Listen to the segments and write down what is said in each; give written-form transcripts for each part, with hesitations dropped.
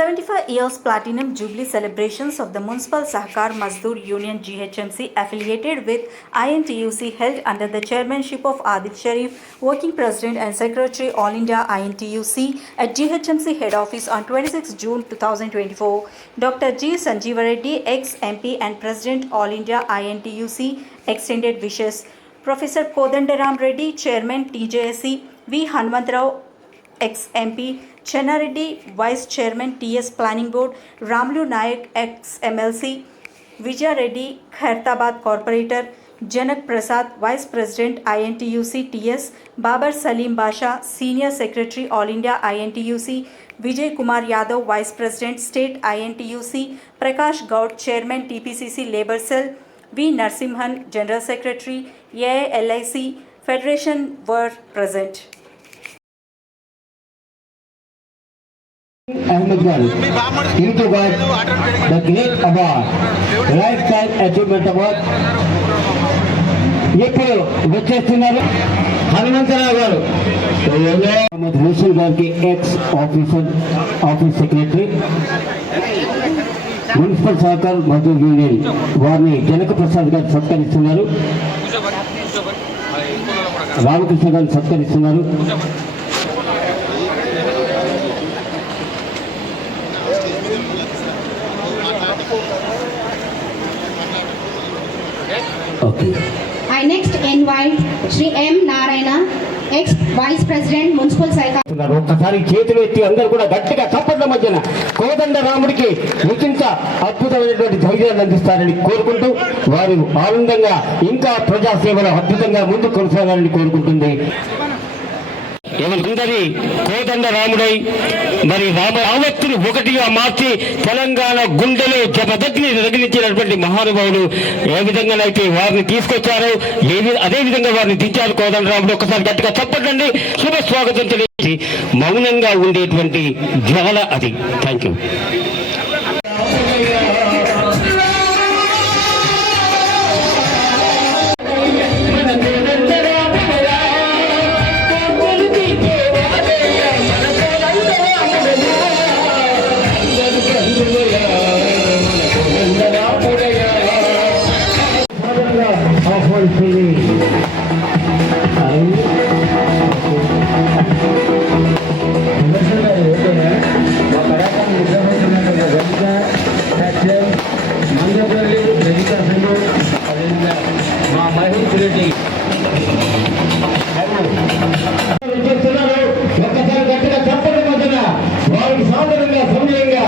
75 years Platinum Jubilee celebrations of the Municipal Sahkar Mazdoor Union GHMC affiliated with INTUC held under the chairmanship of Adil Sharif, Working President and Secretary All India INTUC at GHMC head office on 26 June 2024. Dr. G. Sanjeeva Reddy, ex-MP and President All India INTUC extended wishes. Professor Kodandaram Reddy, Chairman TJSC, V. Hanumantrao, ex-MP, Chennareddy, Vice Chairman TS Planning Board, Ramlu Nayak, ex-MLC, Vijay Reddy, Khairtabad Corporator, Janak Prasad, Vice President INTUC TS, Babar Salim Basha, Senior Secretary All India INTUC, Vijay Kumar Yadav, Vice President State INTUC, Prakash Gaud, Chairman TPCC Labour Cell, V. Narsimhan, General Secretary, AILIC Federation were present. Ahmed Gal, he got the Great Award, Lifetime Achievement Award. ఇప్పుడు వచ్చేస్తున్నారు హనుమంతరావు గారు మహమ్మద్ హుసేన్ గారికి X office secretary municipal Sahakar Mazdoor యూనియన్ వారిని జనక ప్రసాద్ గారు సత్కరిస్తున్నారు. రామకృష్ణ గారు సత్కరిస్తున్నారు. I next invite Shri M. Narayana, ex-Vice President, Municipal Psychiatry. ఒక్కసారి చేతులు ఎత్తి అందరూ కూడా గట్టిగా చప్పట్ల మధ్యన కోదండ రాముడికి నిజంత అద్భుతమైనటువంటి ధైర్యాన్ని అందిస్తారని కోరుకుంటూ వారు ఆనందంగా ఇంకా ప్రజాసేవలో అద్భుతంగా ముందుకు కొనసాగాలని కోరుకుంటుంది. ఎవరికందరి కోదండ రాముడై మరి రామవ్యక్తిని ఒకటిగా మార్చి తెలంగాణ గుండెలో జపదగ్ని రగిలించినటువంటి మహానుభావులు ఏ విధంగానైతే వారిని తీసుకొచ్చారో అదే విధంగా వారిని దించారు కోదండ రాముడు. ఒకసారి గట్టిగా చెప్పండి. శుభ స్వాగతం తెలియజేసి మౌనంగా ఉండేటువంటి జ్వాల అది. Thank you. మా మహేష్ రెడ్డి ఒక్కసారి గట్టిగా చెప్పడం మధ్యన వారికి సాధారణంగా సమయంగా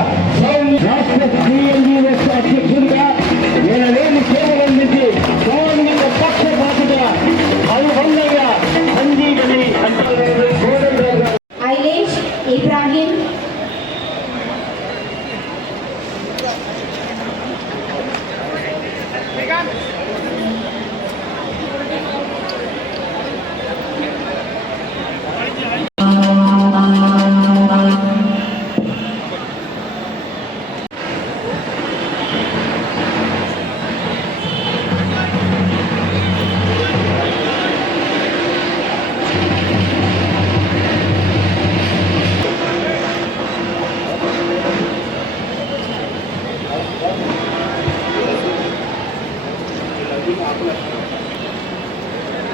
రాష్ట్ర సిఎండిఎస్ అధ్యక్షుడిగా నేను లేని సేవలు అందించి గవర్నమెంట్ పక్షపాతిగా అనుబంధంగా సంజీవని అంటారు. Ailesh Ibrahim,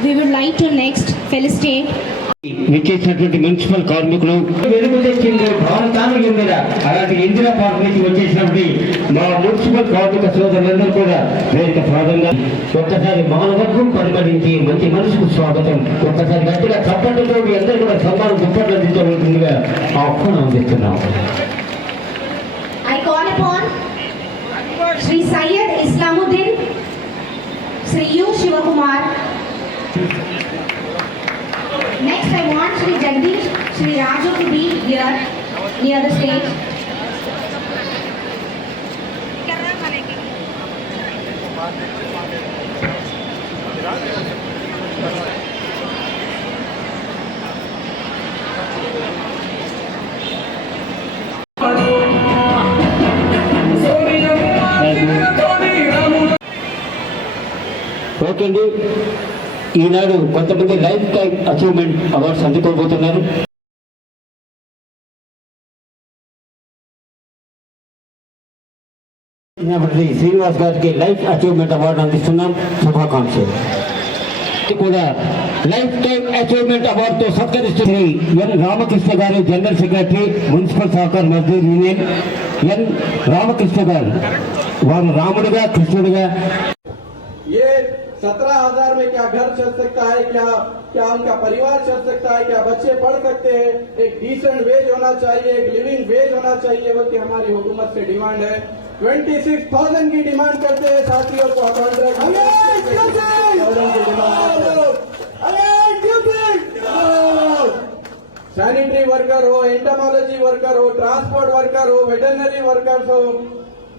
we would like to next felicitate వచ్చేసినటువంటి మున్సిపల్ కార్మికులు వెలుగు తెచ్చింది భారతానికి మీద అలాంటి ఇందిరా పార్క్ నుంచి వచ్చేసినటువంటి మా మున్సిపల్ కార్మిక సోదరులందరూ కూడా వేదిక ప్రారంభంగా ఒక్కసారి మానవత్వం పరిగణించి మంచి మనసుకు స్వాగతం. ఒక్కసారి గట్టిగా చప్పట్లతో మీ అందరూ కూడా సన్మానం దుప్పట్లు అందించవలసిందిగా ఆహ్వానం అందిస్తున్నాం. I call upon Shri Syed Islamuddin, Shri U. Shivakumar. Next, I want Shri Jagdish, Shri Raju to be here near the stage. Okay అండి. ఈనాడు కొంతమంది లైఫ్ టైం అచీవ్మెంట్ అవార్డ్స్ అందుకోబోతున్నారు. శ్రీనివాస్ గారికి లైఫ్ అచీవ్మెంట్ అవార్డు అందిస్తున్నాం. శుభాకాంక్షలు. కూడా లైఫ్ టైం అచీవ్మెంట్ అవార్డుతో సత్కరిస్తుంది ఎన్ రామకృష్ణ గారు, general secretary municipal Sahakar Mazdoor union. N Ramakrishna గారు వారు రాముడుగా కృష్ణుడుగా ये 17,000 में क्या घर चल सकता है, क्या उनका परिवार चल सकता है, क्या बच्चे पढ़ सकते हैं, एक डिसेंट वेज होना चाहिए, एक लिविंग वेज होना चाहिए, बल्कि हमारी हुकूमत से डिमांड है. 26,000 की डिमांड करते हैं साथियों को कॉन्ट्रैक्ट. सैनिटरी वर्कर हो, एंटोमोलॉजी वर्कर हो, ट्रांसपोर्ट वर्कर हो, वेटरनरी वर्कर्स हो,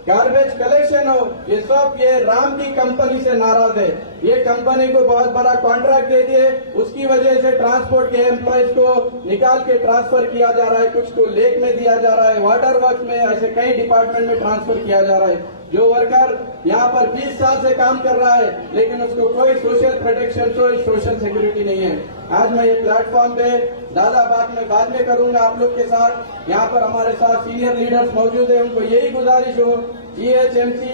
गार्बेज कलेक्शन हो, ये सब ये राम की कंपनी से नाराज है. ये कंपनी को बहुत बड़ा कॉन्ट्रैक्ट दे दिए, उसकी वजह से ट्रांसपोर्ट के एम्प्लॉयज को निकाल के ट्रांसफर किया जा रहा है, कुछ को लेक में दिया जा रहा है, वाटर वर्क में, ऐसे कई डिपार्टमेंट में ट्रांसफर किया जा रहा है. जो वर्कर यहाँ पर 20 साल से काम कर रहा है लेकिन उसको कोई सोशल प्रोटेक्शन, कोई सोशल सिक्योरिटी नहीं है. आज मैं ये प्लेटफॉर्म पे ज्यादा बात मैं बाद में करूंगा आप लोग के साथ. यहाँ पर हमारे साथ सीनियर लीडर्स मौजूद है, उनको यही गुजारिश हो, जीएचएमसी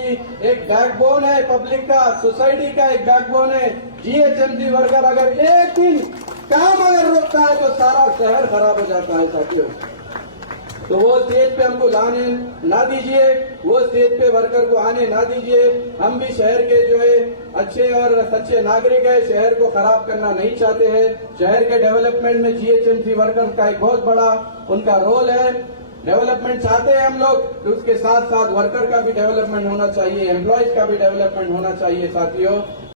एक बैकबोन है पब्लिक का, सोसाइटी का एक बैकबोन है. जीएचएमसी वर्कर अगर एक दिन काम अगर रोकता है तो सारा शहर खराब हो जाता है साथियों. तो वो स्टेज पे हमको लाने ना दीजिए, वो स्टेज पे वर्कर को आने ना दीजिए. हम भी शहर के जो है अच्छे और सच्चे नागरिक है, शहर को खराब करना नहीं चाहते हैं. शहर के डेवलपमेंट में जीएचएमसी वर्कर्स का एक बहुत बड़ा उनका रोल है. डेवलपमेंट चाहते हैं हम लोग, तो उसके साथ साथ वर्कर का भी डेवलपमेंट होना चाहिए, एम्प्लॉयज का भी डेवलपमेंट होना चाहिए साथियों.